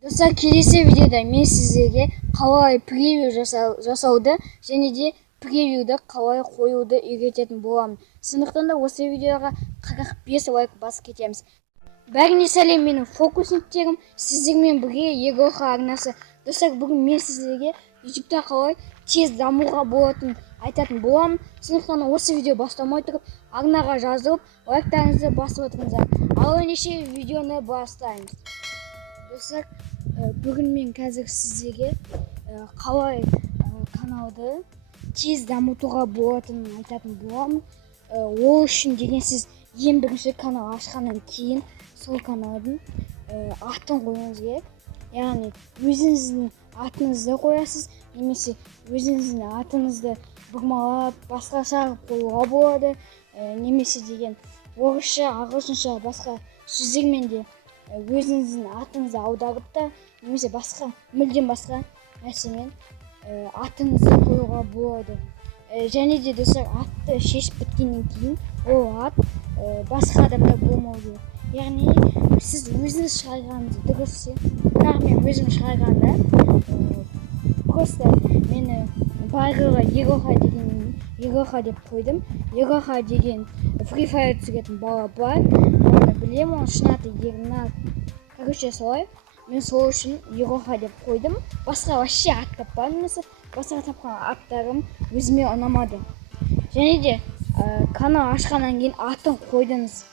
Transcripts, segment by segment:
Достар, келесі видеода мен сіздерге қалай превью жасауды және де превьюді қалай қоюды үйрететін боламын. Сондықтан да осы видеоға 45 лайк басып кетеміз. Бәріне сәлем, менің фокусниктерім, сіздермен бірге Егорха арнасы. Достар, бүгін мен сіздерге YouTube'да қалай тез дамуға болатынын айтатын боламын. Сондықтан осы видео бастамай тұрып, арнаға жазылып, лайктарыңызды басып отырыңыздар. Ал ендеше видеоны бастаймыз. Достар, бүгін мен қазір сіздерге қалай каналды тез дамытуға болатынын айтатын боламын. Ол үшін деген сіз ең бірінші канал ашқаннан кейін сол каналдың атын қоюыңыз керек. Яғни өзіңіздің атыңызды қоясыз, немесе өзіңіздің атыңызды бұрмалап басқаша қоюға болады, немесе деген орысша, ағылшынша басқа сөздермен де өзіңіздің атыңызды аударып та, немесе басқа, мүлдем басқа нәрсемен атыңызды қоюға болады. Және де достар, атты шешіп біткеннен кейін ол ат басқа адамда болмау керек. Яғни сіз өзіңіз шығарғаныңызды дұрыс ше. Бірақ мен өзім шығарғанда просто мені барлығы Егорха деп қойдым. Егорха деген Free Fire түсіретін бала бар. Оны білемін, оның шын аты Ернат. Короче, солай. Мен сол үшін Егорха деп қойдым. Басқа вообще ат таппадым. Басқа тапқан аттарым өзіме ұнамады. Және де канал ашқаннан кейін атын қойдыңыз.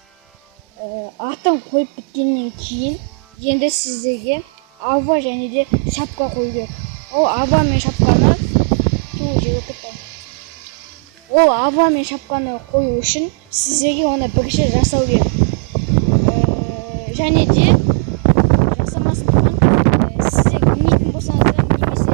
Атын қойып біткеннен кейін енді сіздерге ава және де шапка қою керек. Ол ава мен шапканы қою үшін сіздерге оны бірінші жасау керек. Және де жасамасын бұрын сіздер білмейтін болсаңыздар, немесе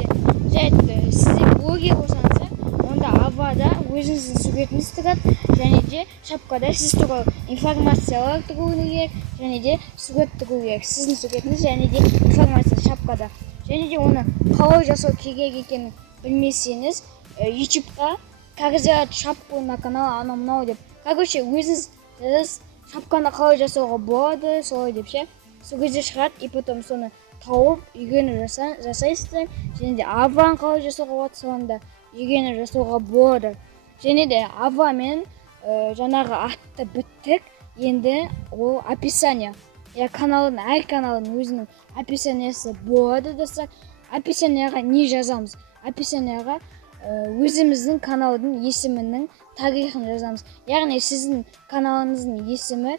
жай сіздер блогер болсаңыздар, онда авада өзіңіздің суретіңіз тұрады, және де шапкада сіз туралы информациялар тұру керек, және де сурет тұру керек. Сіздің суретіңіз және де информация шапкада. Және де оны қалай жасау керек екенін білмесеңіз, YouTube'ға как сделать шапку на канал анау мынау деп. Короче, өзіңіз жазасыз, шапканы қалай жасауға болады, солай деп ше. Сол кезде шығады, и потом соны тауып, үйреніп жасайсыздар. Және де аваны қалай жасауға болады, соны да үйреніп жасауға болады. Және де ава мен жаңағы атты біттік, енді ол описание. Әр каналдың өзінің описаниясы болады, достар. Описанияға не жазамыз? Описанияға өзіміздің каналдың есімінің тарихын жазамыз. Яғни сіздің каналыңыздың есімі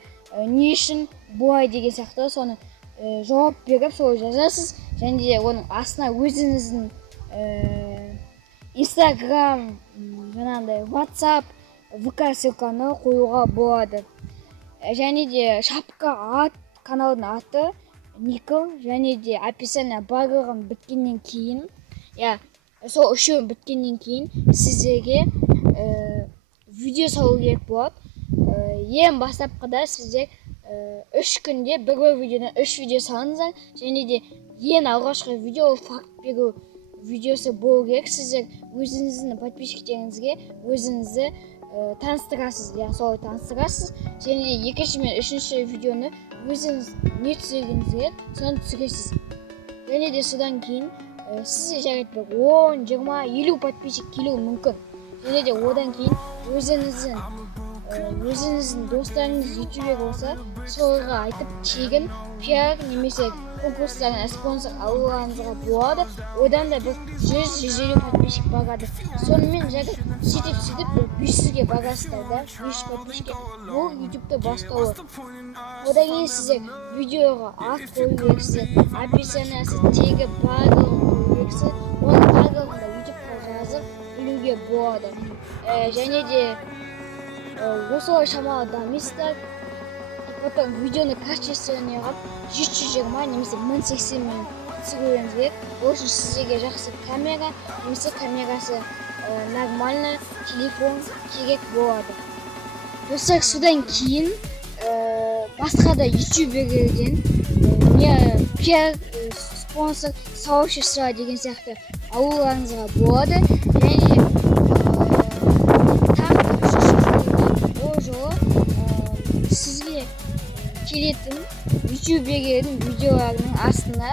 не үшін бұлай деген сияқты соны жауап беріп солай жазасыз. Және де оның астына өзіңіздің Instagram, жаңағыдай WhatsApp, VK ссылканы қоюға болады. Және де шапка, каналдың аты, никл, және де описание барлығын біткеннен кейін, сол үшеуін біткеннен кейін сіздерге видео салу керек болады. Ең бастапқыда сіздер 3 күнде бір видеодан 3 видео салыңыздар. Және де ең алғашқы видео ол факт беру видеосы болу керек. Сіздер өзіңіздің подписчиктеріңізге өзіңізді таныстырасыз, солай таныстырасыз. Және де екінші мен үшінші видеоны өзіңіз не түсіргіңіз келеді, соны түсіресіз. Және де содан кейін сізде жарайды 10, 20, 50 подписчик келуі мүмкін. Және де одан кейін өзіңіздің достарыңыз ютубер болса, соларға айтып тегін пиар немесе конкурстарына спонсор алуларыңызға болады. Одан да бір 100-150 подписчик бағады. Сонымен жарайды сөйтіп 500-ге бағасыздар да, 500 подписчикке. Бұл ютубты бастауы. Одан кейін сіздер видеоға ат қою керексіздер, описаниясы тегі барлығын қою керексіздер. Оның барлығын да ютубқа жазып білуге болады. Және де осылай шамалы дамисыздар. Потом видеоны качествоны ғап 720 немесе 1080 мен түсіруіңіз керек. Ол үшін сіздерге жақсы камера, немесе камерасы нормальный телефон керек болады. Достар, содан кейін басқа да ютуберлерден пиар, спонсор, сообщество деген сияқты алуларыңызға болады. Және ол жолы сізге келетін ютуберлердің видеоларының астына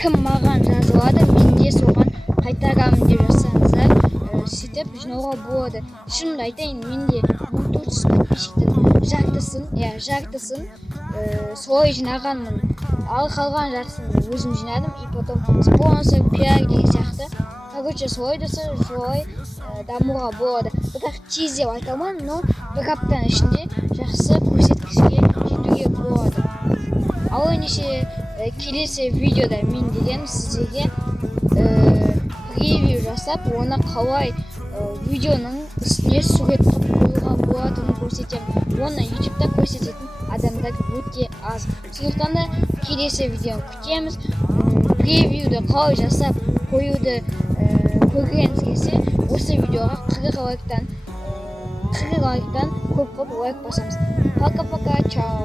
кім маған жазып алады, мен де соған қайтарамын деп жазсаңыздар, сөйтіп жинауға болады. Шынымды айтайын, менде 1400 подписчиктің жартысын солай жинағанмын. Ал қалған жартысын өзім жинадым, и потом спонсор, пиар деген сияқты. Короче, солай дамуға болады. Бірақ тез деп айта алмаймын, но бір аптаның ішінде жақсы көрсеткішке жетуге болады. Ал ендеше келесі видеода мен сіздерге превью жасап, оны қалай видеоның үстіне сурет қоюға болатынын көрсетемін. Оны YouTube'да көрсететін адамдар өте аз. Сондықтан да келесі видеоны күтеміз. Превьюді қалай жасап қоюды көргіңіз келсе, осы видеоға 40 лайктан көп лайк басамыз. Пока-пока, чао.